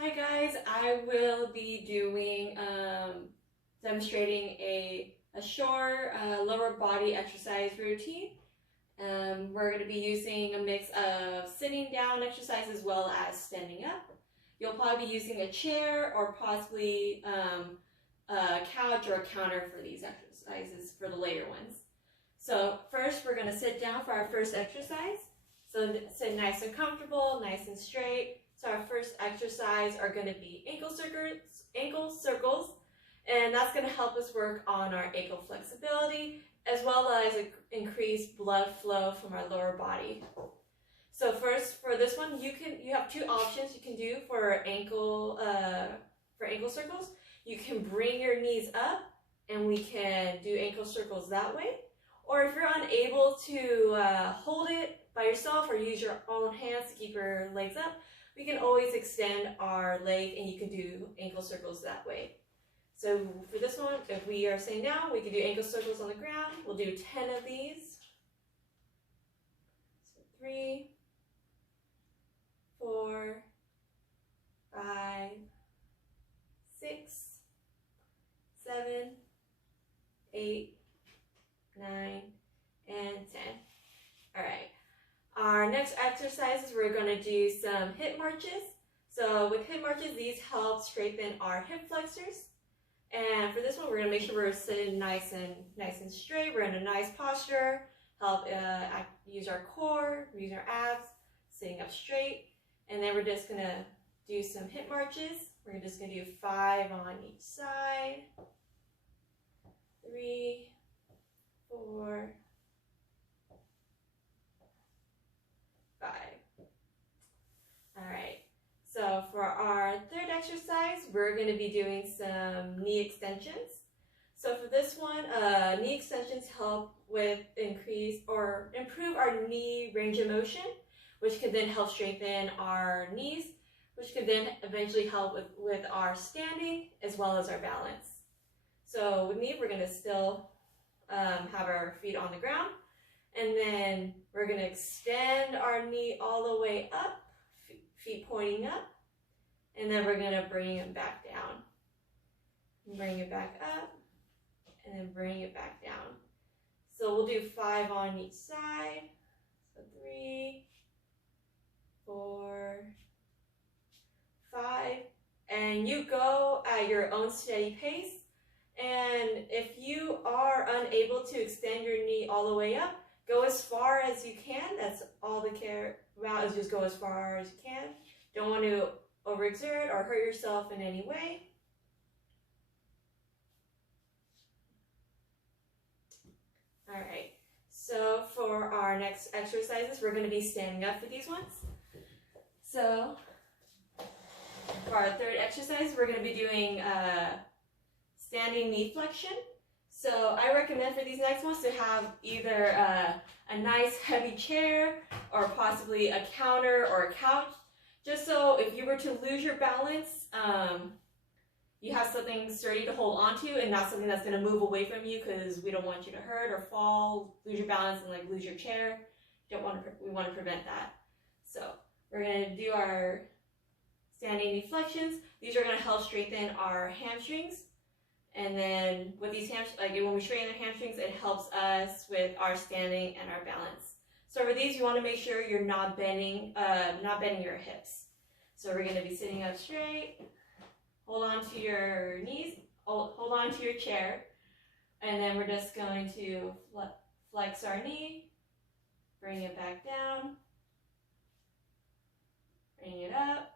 Hi guys, I will be doing demonstrating a short lower body exercise routine. We're going to be using a mix of sitting down exercise as well as standing up. You'll probably be using a chair or possibly a couch or a counter for these exercises for the later ones. So first we're going to sit down for our first exercise. So sit nice and comfortable, nice and straight. So our first exercise are going to be ankle circles, and that's going to help us work on our ankle flexibility as well as increase blood flow from our lower body. So first, for this one, you have two options you can do for ankle circles. You can bring your knees up, and we can do ankle circles that way. Or if you're unable to hold it by yourself or use your own hands to keep your legs up, we can always extend our leg and you can do ankle circles that way. So for this one, if we are sitting down, we can do ankle circles on the ground. We'll do 10 of these. So 3, 4, 5, 6, 7, 8, 9, and 10. All right. Our next exercises, we're going to do some hip marches. So with hip marches, these help strengthen our hip flexors. And for this one, we're going to make sure we're sitting nice and straight. We're in a nice posture. Help use our core, use our abs, sitting up straight. And then we're just going to do some hip marches. We're just going to do 5 on each side. 3, 4, 5. All right, so for our third exercise, we're going to be doing some knee extensions. So for this one, knee extensions help with increase or improve our knee range of motion, which could then help strengthen our knees, which could then eventually help with our standing as well as our balance. So with knee, we're going to still have our feet on the ground. And then we're going to extend our knee all the way up, feet pointing up. And then we're going to bring it back down. Bring it back up, and then bring it back down. So we'll do 5 on each side. So 3, 4, 5. And you go at your own steady pace. And if you are unable to extend your knee all the way up, go as far as you can. That's all the care about, is just go as far as you can. Don't want to overexert or hurt yourself in any way. All right, so for our next exercises, we're going to be standing up for these ones. So for our third exercise, we're going to be doing standing knee flexion. So I recommend for these next ones to have either a nice heavy chair or possibly a counter or a couch, just so if you were to lose your balance, you have something sturdy to hold onto and not something that's going to move away from you, because we don't want you to hurt or fall, lose your balance, and lose your chair. We want to prevent that. So we're going to do our standing knee flexions. These are going to help strengthen our hamstrings. And then with these when we straighten our hamstrings, it helps us with our standing and our balance. So for these, you want to make sure you're not bending your hips. So we're going to be sitting up straight. Hold on to your knees. Hold on to your chair. And then we're just going to flex our knee. Bring it back down. Bring it up.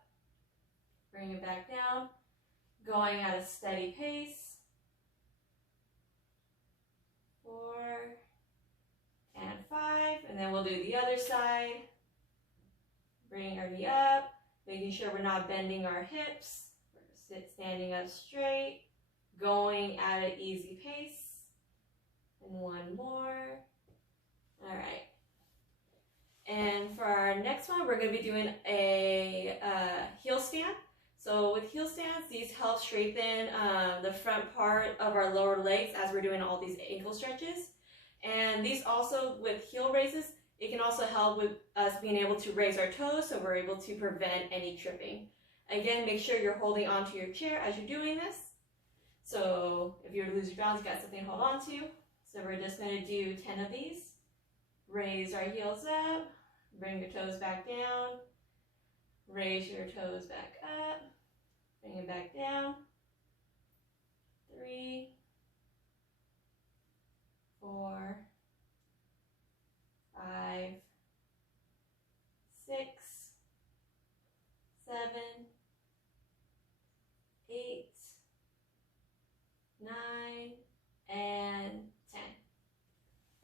Bring it back down. Going at a steady pace. 4 and 5, and then we'll do the other side. Bring our knee up, making sure we're not bending our hips. We're standing up straight, going at an easy pace. And one more. All right. And for our next one, we're going to be doing a heel stand. So with heel stands, these help strengthen the front part of our lower legs as we're doing all these ankle stretches. And these also, with heel raises, it can also help with us being able to raise our toes, so we're able to prevent any tripping. Again, make sure you're holding onto your chair as you're doing this. So if you lose your balance, you got something to hold on to. So we're just going to do 10 of these. Raise our heels up, bring your toes back down, raise your toes back up, bring it back down. 3, 4, 5, 6, 7, 8, 9, and 10.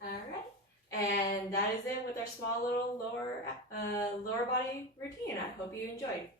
All right. And that is it with our small little lower body routine. I hope you enjoyed.